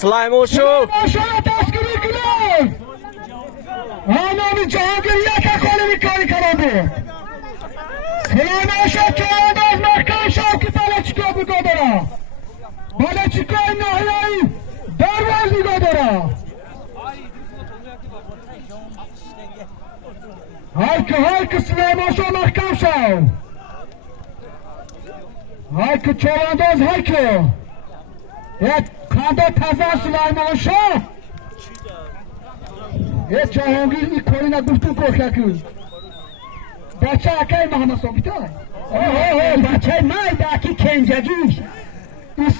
سلیموشو آنانی جهانگیر یک کاری کرده سلیموشو چورانداز محکم شو که بالچیکو بگو دارا بالچیکو نهیایی درواز بگو دارا هر که سلیموشو محکم شو هر که چورانداز هر که یک خانده تازه سلیموشو یه جهانگیر این کاری نگفتون که کن بچه اکای محمد صابیت بچه مای داکی کنجگیش این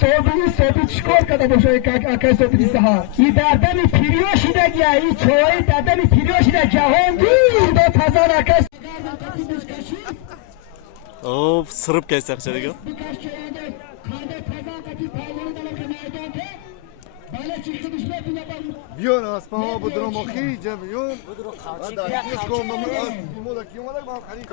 صابی چیکار کرده باشه اکای صابیتی سهار این دردن پیریوشی دگیه این چوهی دردن پیریوشی ده جهانگیر دو تازه اکای اوف سرب کسی اخشه دیگه بیان از پاها بدرم آخی جمعیون در کیش کنم من از بیمودا کیومالک با هم خرید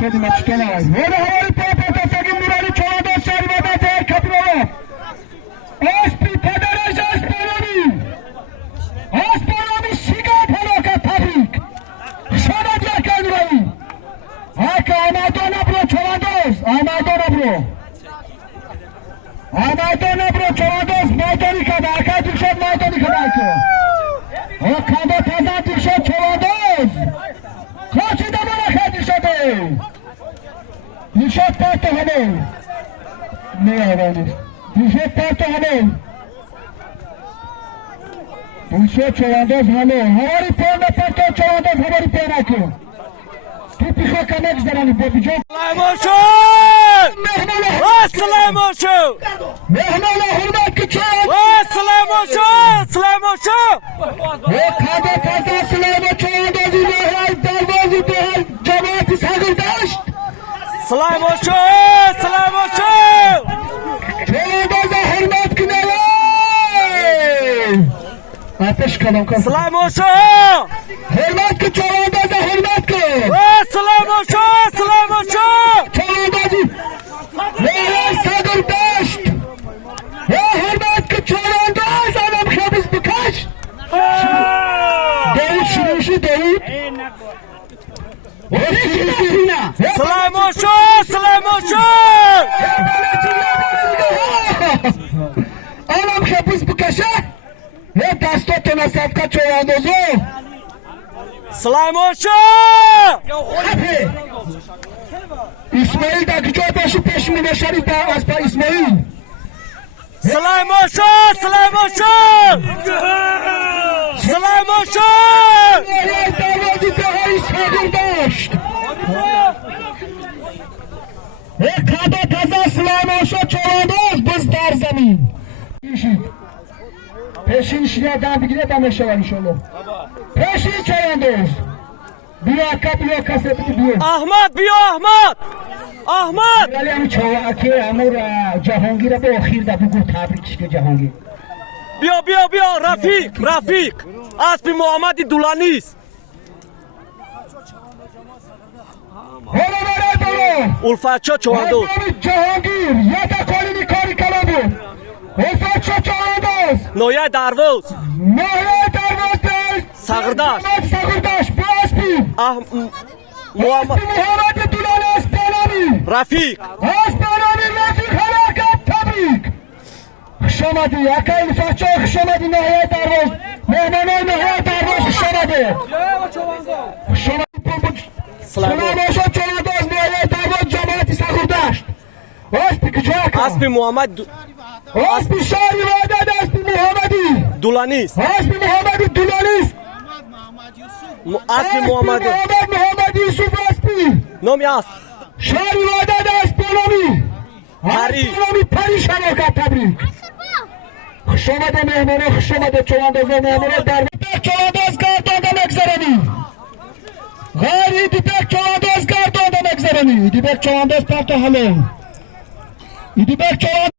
شدی مچکنه هر هواری پاپا تساگی میرانی چوانده شاری بابا تیر کپی بابا اسپی پدرش اسپانانی اسپانانی سیگا پلاکت تبریک شما دیگر کنی هاکه آمدان برو چوانداز آمدان برو چوانداز مایدانی کده اکا دیر شد مایدانی کده اکا کده تازه دیر شد چوانداز کاچی دمان اکا دیر شده دیر شد پرتو همه نه آوانیست دیر شد پرتو همه دیر شد چوانداز همه هواری پرنه پرتو چوانداز هواری پرنه کن توپی خواه کمک زرانی بابی جان سلیموشو سلیموشو مهمان حرمت که چند سلیموشو کده تازه سلیمو چواندازی نهر دروازی به جماعتی ساگر داشت سلیموشو چوانداز حرمت که نوی آتش کلام کن سلیموشو حرمت که چوانداز حرمت که سلیموشو چواندازی نهر ساگر داشت حرمت که چوانداز آدم خبز بکش دهید شروشی دهید سلیموشو آدم خبز بکشه یه دستاتو نصف که چواندازو سلیموشو اسماعیل در کجا باشی پیش می نشاری با اسبا اسماعیل سلیموشو یه دروازی به های ساگر داشت یک کده تازه سلیموشو چوانداز بز در زمین پیشین شیعه در بگیره دمشه ولی شلو پیشین چوانداز بیا اکا بیا کسی بیا احمد بیا احمد ولی همین چواکه امور جهانگیر به اخیر در بگو تبریکش که جهانگیر بیا رفیق اسب محمد دولانیست برو الفتشا چوانداز جهانگیر یه دکانی کاری کلامو الفتشا چوانداز نویه دروز سغرداش بیا اسبی محمد دولان اسپانانی رفیق حلاکت تبریک خشامدی اکا الفتشا خشامدی نهایه دروز مهمانای نهایه دروز خشامده سلیموشو چوانداز نهایه دروز جماعتی سخورداشت اسبی کجا اکا اسب محمد اسبی شاری وادد اسبی محمدی دولانیست اسبی محمدی دولانیست اسب محمد یوسف اسبی نامی است شاری وادد اسپانانی اسپانانی پری شلاکت تبریک خشامده مهمانه خشامده چواندازه مهمانه در چوانداز گردانده مگذرانی غاری دیپک چوانداز گردانده مگذرانی دیپک چوانداز پرتو حاله دیپک چوانداز